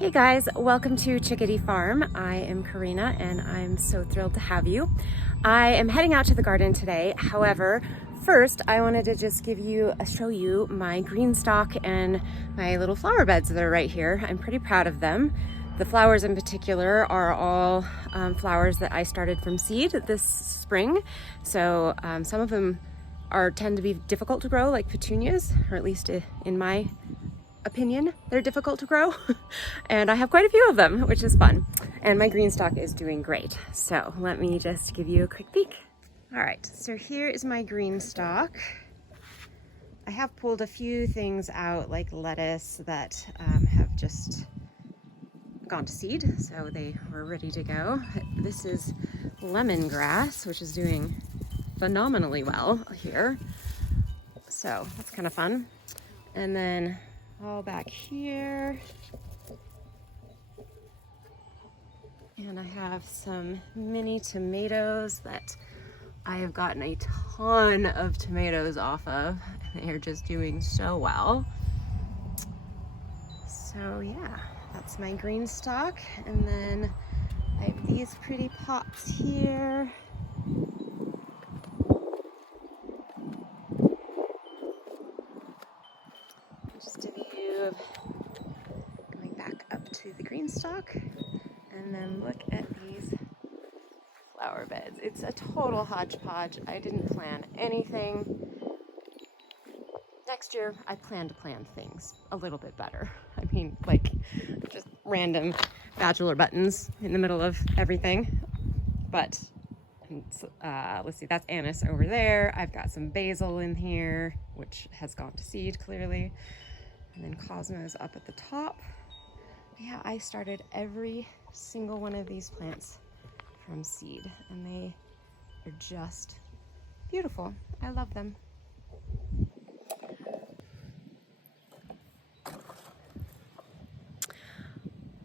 Hey guys, welcome to Chickadee Farm. I am Karina and I'm so thrilled to have you. I am heading out to the garden today. However, first I wanted to just show you my green stalk and my little flower beds that are right here. I'm pretty proud of them. The flowers in particular are all flowers that I started from seed this spring. So some of them tend to be difficult to grow, like petunias, or at least in my opinion, they're difficult to grow. And I have quite a few of them, which is fun. And my green stalk is doing great. So let me just give you a quick peek. All right, so here is my green stalk. I have pulled a few things out, like lettuce, that have just gone to seed, so they were ready to go. This is lemongrass, which is doing phenomenally well here. So that's kind of fun. And then all back here. And I have some mini tomatoes that I have gotten a ton of tomatoes off of. They are just doing so well. So yeah, that's my green stalk. And then I have these pretty pots here. Just a view of going back up to the green stalk. And then look at these flower beds. It's a total hodgepodge. I didn't plan anything. Next year, I plan to plan things a little bit better. I mean, like just random bachelor buttons in the middle of everything. But let's see, that's anise over there. I've got some basil in here, which has gone to seed clearly. And then Cosmo's up at the top. But yeah, I started every single one of these plants from seed, and they are just beautiful. I love them.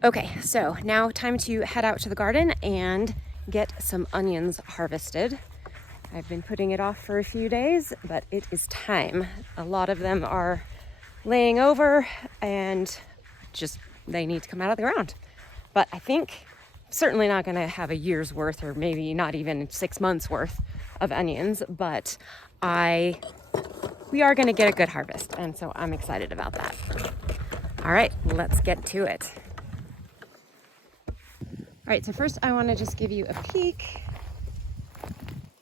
Okay, so now time to head out to the garden and get some onions harvested. I've been putting it off for a few days, but it is time. A lot of them are laying over and just they need to come out of the ground. But I think certainly not going to have a year's worth, or maybe not even 6 months worth of onions, but we are going to get a good harvest, and so I'm excited about that. All right, let's get to it. All right, so first I want to just give you a peek.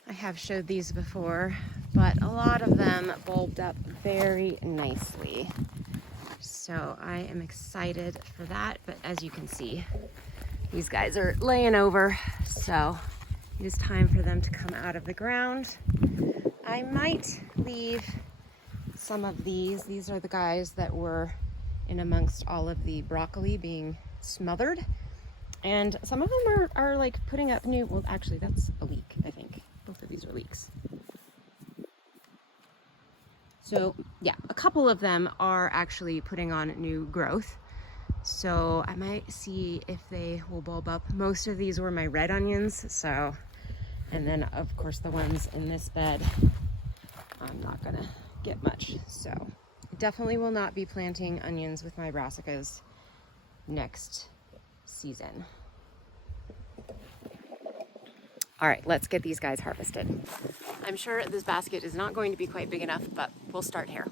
I have showed these before, but a lot of them bulbed up very nicely. So I am excited for that, but as you can see, these guys are laying over, so it is time for them to come out of the ground. I might leave some of these. These are the guys that were in amongst all of the broccoli being smothered. And some of them are like putting up new, well, actually that's a leek, I think. Both of these are leeks. So yeah, a couple of them are actually putting on new growth. So I might see if they will bulb up. Most of these were my red onions, so, and then of course the ones in this bed, I'm not gonna get much. So I definitely will not be planting onions with my brassicas next season. All right, let's get these guys harvested. I'm sure this basket is not going to be quite big enough, but we'll start here.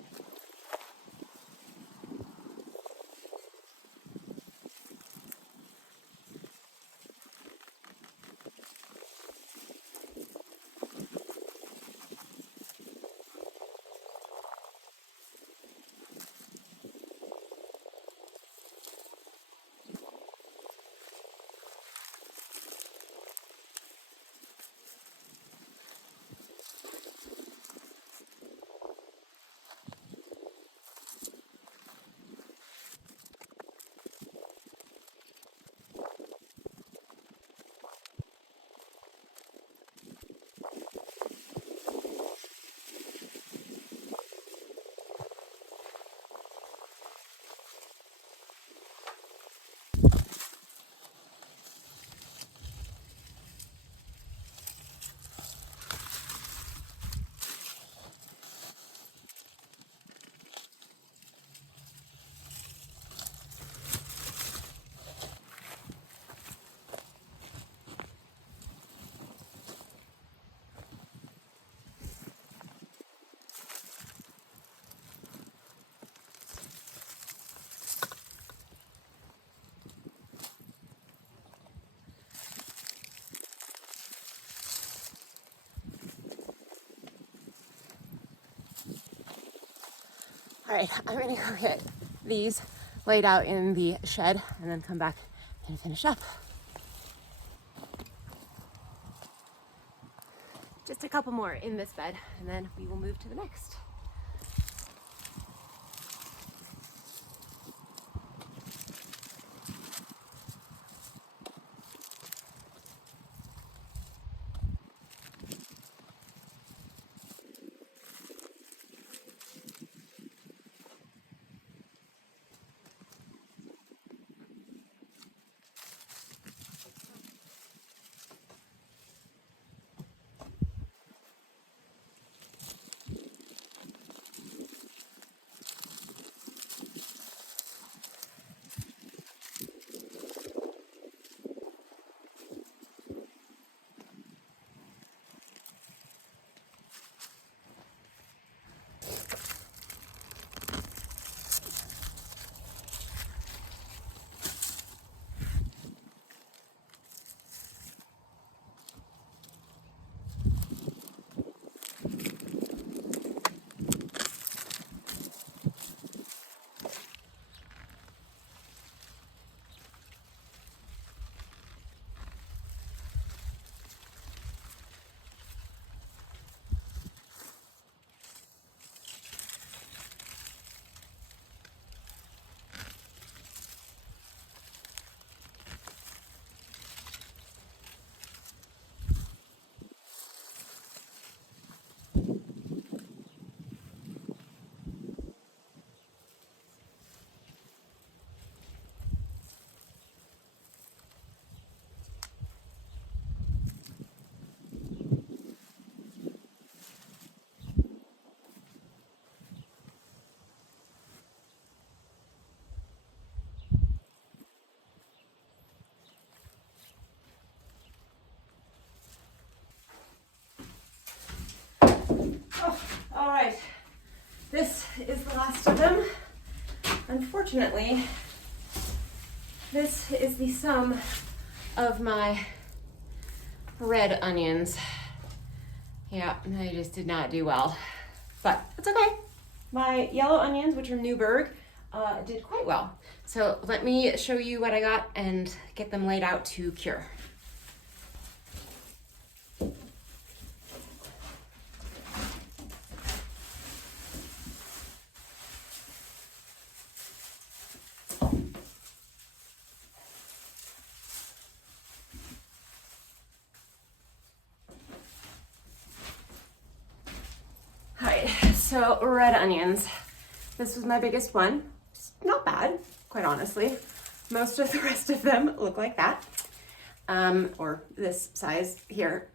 All right, I'm gonna go get these laid out in the shed and then come back and finish up. Just a couple more in this bed and then we will move to the next. All right, this is the last of them. Unfortunately, this is the sum of my red onions. Yeah, they just did not do well, but it's okay. My yellow onions, which are Newburgh, did quite well. So let me show you what I got and get them laid out to cure. So red onions, this was my biggest one. It's not bad, quite honestly. Most of the rest of them look like that, or this size here.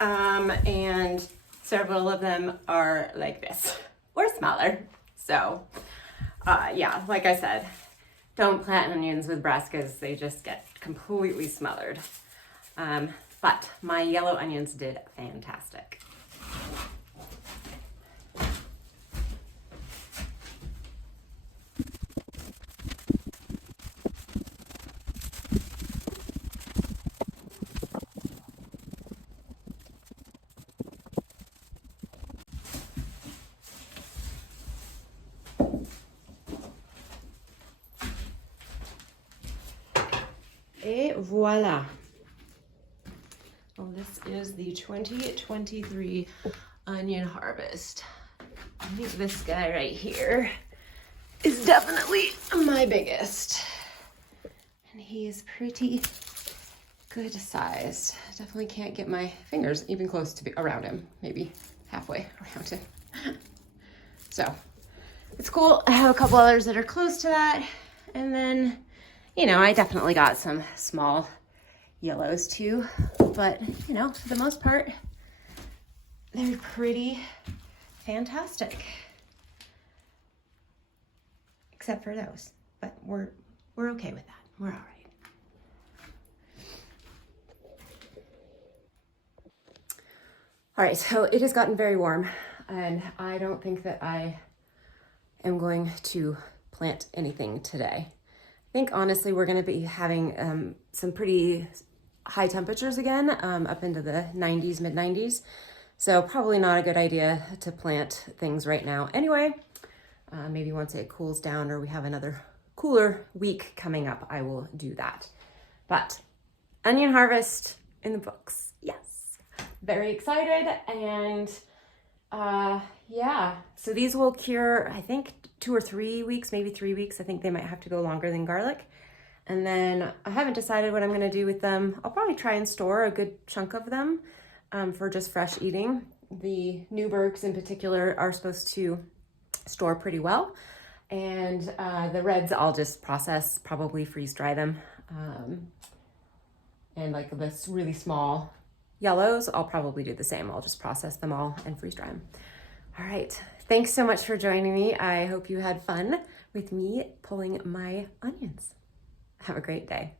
And several of them are like this, or smaller. So yeah, like I said, don't plant onions with brassicas, they just get completely smothered. But my yellow onions did fantastic. Et voila. Well, this is the 2023 onion harvest. I think this guy right here is definitely my biggest. And he's pretty good sized. Definitely can't get my fingers even close to be around him, maybe halfway around him. So it's cool. I have a couple others that are close to that. And then, you know, I definitely got some small yellows too, but you know, for the most part, they're pretty fantastic. Except for those, but we're okay with that. We're all right. All right, so it has gotten very warm and I don't think that I am going to plant anything today. I think honestly we're going to be having some pretty high temperatures again, up into the 90s, mid 90s. So probably not a good idea to plant things right now. Anyway, Maybe once it cools down or we have another cooler week coming up, I will do that. But onion harvest in the books. Yes, very excited. And yeah, so these will cure, I think 2 or 3 weeks, maybe 3 weeks. I think they might have to go longer than garlic. And then I haven't decided what I'm gonna do with them. I'll probably try and store a good chunk of them for just fresh eating. The Newburghs in particular are supposed to store pretty well. And the reds I'll just process, probably freeze dry them. And like this really small yellows, I'll probably do the same. I'll just process them all and freeze dry them. All right, thanks so much for joining me. I hope you had fun with me pulling my onions. Have a great day.